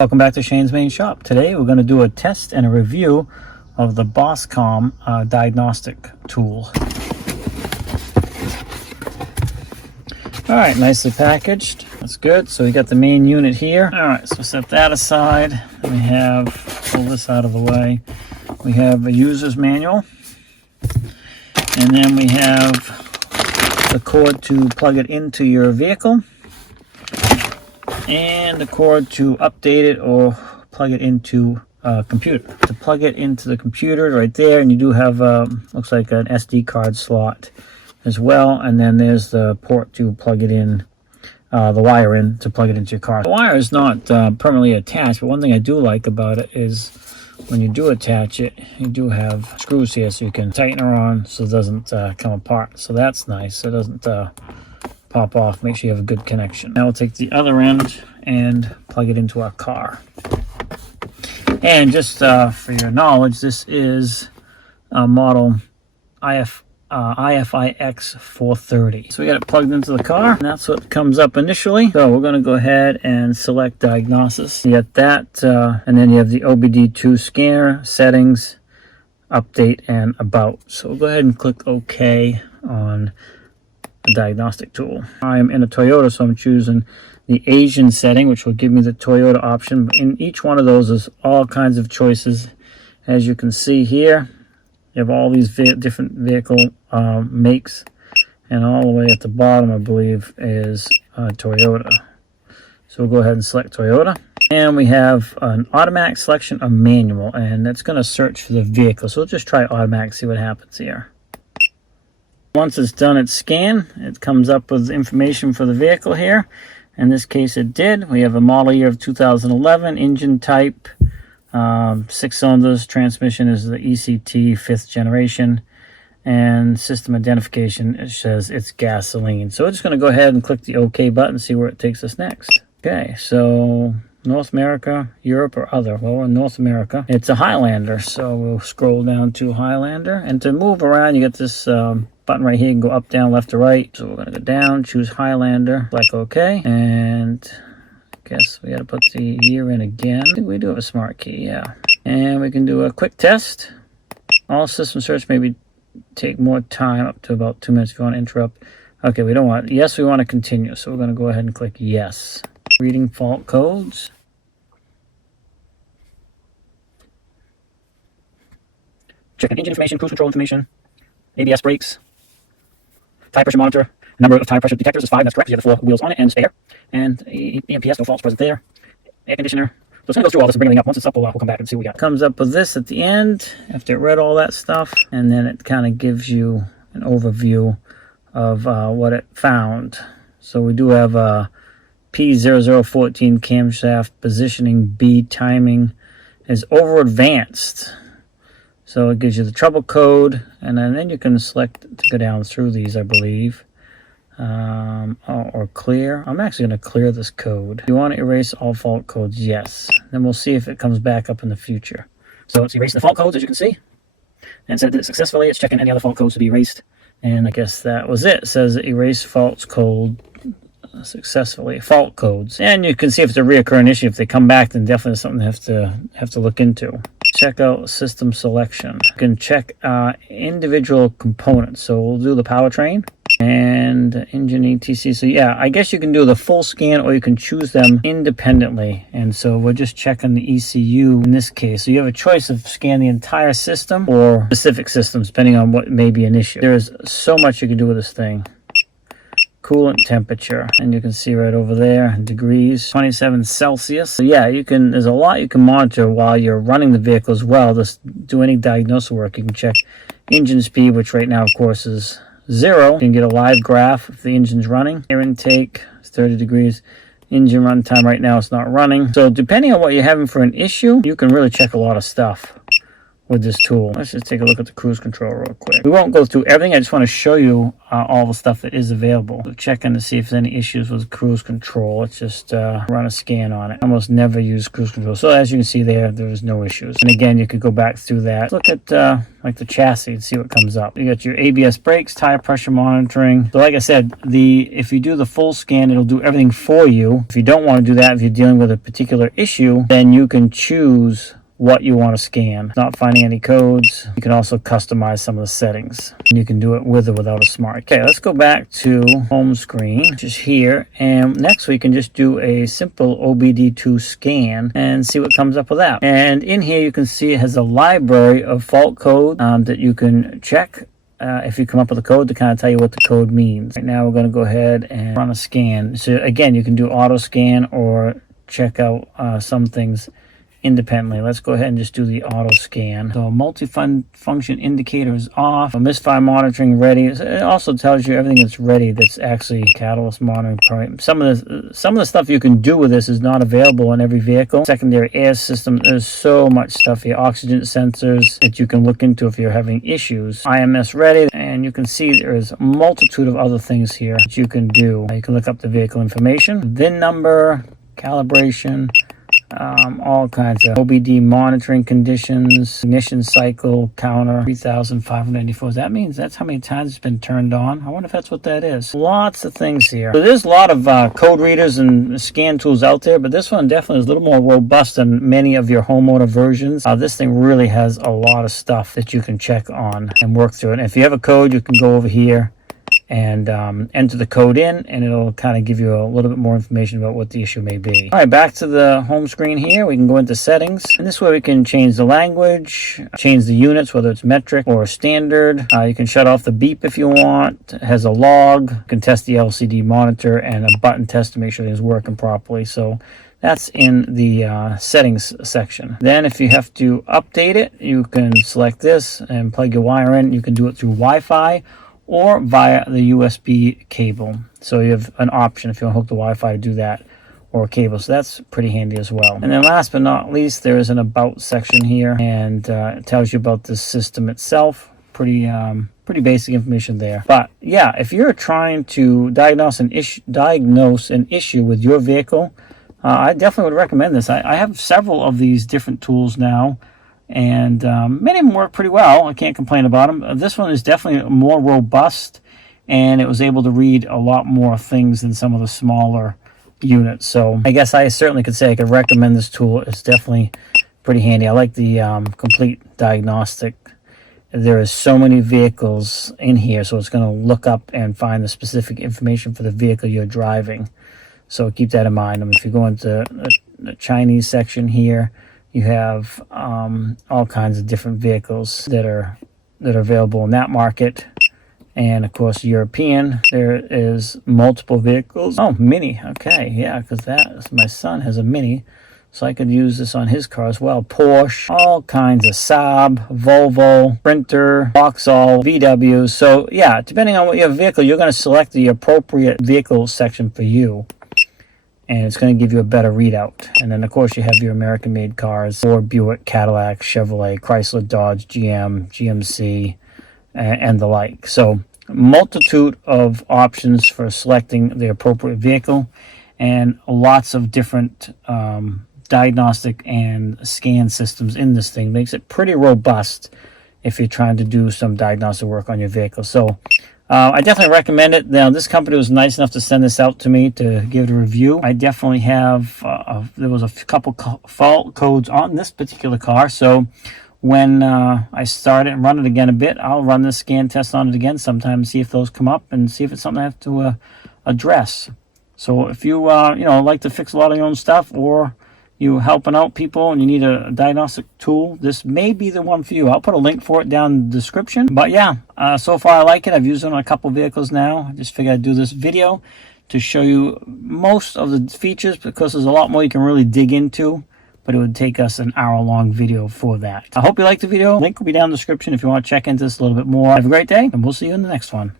Welcome back to Shane's Main Shop. Today we're going to do a test and a review of the Bosscomm diagnostic tool. Alright, nicely packaged. That's good. So we got the main unit here. Alright, so set that aside. Then we have, pull this out of the way. We have a user's manual. And then we have the cord to plug it into your vehicle. And the cord to update it or plug it into a computer. To plug it into the computer right there, and you do have looks like an SD card slot as well, and then there's the port to plug it in, the wire in to plug it into your car. The wire is not permanently attached, but one thing I do like about it is when you do attach it, you do have screws here so you can tighten her on so it doesn't come apart. So that's nice, so it doesn't pop off. Make sure you have a good connection. Now we'll take the other end and plug it into our car. And just for your knowledge, this is a model IFIX435. So we got it plugged into the car, and that's what comes up initially. So we're going to go ahead and select diagnosis. You get that, and then you have the OBD2 scanner, settings, update, and about. So we'll go ahead and click OK on diagnostic tool. I'm in a Toyota, so I'm choosing the Asian setting, which will give me the Toyota option. But in each one of those is all kinds of choices. As you can see here, you have all these different vehicle makes, and all the way at the bottom, I believe, is Toyota. So we'll go ahead and select Toyota. And we have an automatic selection of manual, and that's going to search for the vehicle. So we'll just try automatic, see what happens here. Once it's done its scan, it comes up with information for the vehicle here. In this case, it did. We have a model year of 2011, engine type, 6 cylinders, transmission is the ECT 5th generation, and system identification, it says it's gasoline. So we're just going to go ahead and click the OK button and see where it takes us next. Okay, so North America, Europe, or other. Well, we're in North America. It's a Highlander, so we'll scroll down to Highlander. And to move around, you get this button right here. You can go up, down, left, or right. So we're going to go down, choose Highlander, click OK. And I guess we got to put the year in again. I think we do have a smart key, yeah. And we can do a quick test. All system search maybe take more time, up to about 2 minutes if you want to interrupt. Okay, we don't want, yes, we want to continue. So we're going to go ahead and click yes. Reading fault codes. Checking engine information, cruise control information, ABS brakes, tire pressure monitor. Number of tire pressure detectors is 5, that's correct. You have the 4 wheels on it and spare. And EMPS, no faults present there. Air conditioner. So it's going to go through all this and bring everything up. Once it's up, we'll come back and see what we got. Comes up with this at the end after it read all that stuff. And then it kind of gives you an overview of what it found. So we do have a P0014 camshaft positioning B timing is over advanced. So it gives you the trouble code, and then you can select to go down through these, I believe. Or clear. I'm actually going to clear this code. You want to erase all fault codes? Yes. Then we'll see if it comes back up in the future. So it's erased the fault codes, as you can see. And said that successfully. It's checking any other fault codes to be erased. And I guess that was it. It says erase faults code successfully. Fault codes. And you can see if it's a reoccurring issue. If they come back, then definitely something have to look into. Check out system selection. You can check individual components. So we'll do the powertrain and engine ETC. So yeah, I guess you can do the full scan or you can choose them independently. And so we're just checking the ECU in this case. So you have a choice of scanning the entire system or specific systems depending on what may be an issue. There's so much you can do with this thing. Coolant temperature, and you can see right over there, degrees, 27 Celsius. So yeah, you can, there's a lot you can monitor while you're running the vehicle as well. Just do any diagnosis work. You can check engine speed, which right now of course is 0. You can get a live graph if the engine's running. Air intake is 30 degrees. Engine run time right now it's not running. So depending on what you're having for an issue, you can really check a lot of stuff with this tool. Let's just take a look at the cruise control real quick. We won't go through everything. I just want to show you all the stuff that is available. So check in to see if there's any issues with cruise control. Let's just run a scan on it. I almost never use cruise control. So as you can see there's no issues. And again, you could go back through that. Look at like the chassis and see what comes up. You got your ABS brakes, tire pressure monitoring. So like I said, if you do the full scan, it'll do everything for you. If you don't want to do that, if you're dealing with a particular issue, then you can choose what you want to scan. Not finding any codes. You can also customize some of the settings. And you can do it with or without a smart. Okay, let's go back to home screen, which is here. And next we can just do a simple OBD2 scan and see what comes up with that. And in here you can see it has a library of fault code that you can check. If you come up with a code to kind of tell you what the code means. Right now we're going to go ahead and run a scan. So again, you can do auto scan or check out some things independently. Let's go ahead and just do the auto scan. So multi-function indicator is off. Misfire monitoring ready. It also tells you everything that's ready. That's actually catalyst monitoring. Some of the stuff you can do with this is not available in every vehicle. Secondary air system. There's so much stuff here. Oxygen sensors that you can look into if you're having issues. IMS ready, and you can see there's a multitude of other things here that you can do. You can look up the vehicle information, VIN number, calibration, all kinds of OBD monitoring conditions, ignition cycle counter 3,594. That means that's how many times it's been turned on. I wonder if that's what that is. Lots of things here. So there's a lot of code readers and scan tools out there, but this one definitely is a little more robust than many of your homeowner versions. This thing really has a lot of stuff that you can check on and work through it. And if you have a code, you can go over here and enter the code in, and it'll kind of give you a little bit more information about what the issue may be. All right, back to the home screen here. We can go into settings, and this way we can change the language, change the units, whether it's metric or standard. You can shut off the beep if you want. It has a log. You can test the LCD monitor and a button test to make sure it's working properly. So that's in the settings section. Then if you have to update it, you can select this and plug your wire in. You can do it through Wi-Fi or via the USB cable. So you have an option if you want to hook the Wi-Fi to do that, or cable. So that's pretty handy as well. And then last but not least, there is an about section here, and it tells you about the system itself. Pretty basic information there. But yeah, if you're trying to diagnose an issue with your vehicle, I definitely would recommend this. I have several of these different tools now, and many of them work pretty well. I can't complain about them. This one is definitely more robust, and it was able to read a lot more things than some of the smaller units. So I guess I certainly could say I could recommend this tool. It's definitely pretty handy. I like the complete diagnostic. There is so many vehicles in here, so it's going to look up and find the specific information for the vehicle you're driving. So keep that in mind. If you go into the Chinese section here, you have all kinds of different vehicles that are available in that market. And of course, European, there is multiple vehicles. Oh, Mini. Okay, yeah, because my son has a Mini, so I could use this on his car as well. Porsche, all kinds of Saab, Volvo, Sprinter, Vauxhall, VW. So yeah, depending on what your vehicle, you're going to select the appropriate vehicle section for you, and it's going to give you a better readout. And then of course you have your American-made cars: Ford, Buick, Cadillac, Chevrolet, Chrysler, Dodge, GM, GMC, and the like. So multitude of options for selecting the appropriate vehicle, and lots of different diagnostic and scan systems in this thing. Makes it pretty robust if you're trying to do some diagnostic work on your vehicle. So I definitely recommend it. Now, this company was nice enough to send this out to me to give it a review. I definitely have, there was a couple fault codes on this particular car. So when I start it and run it again a bit, I'll run the scan test on it again sometime, see if those come up and see if it's something I have to address. So if you, like to fix a lot of your own stuff, or you're helping out people and you need a diagnostic tool, this may be the one for you. I'll put a link for it down in the description. But yeah, so far I like it. I've used it on a couple vehicles now. I just figured I'd do this video to show you most of the features, because there's a lot more you can really dig into, but it would take us an hour-long video for that. I hope you liked the video. Link will be down in the description if you want to check into this a little bit more. Have a great day, and we'll see you in the next one.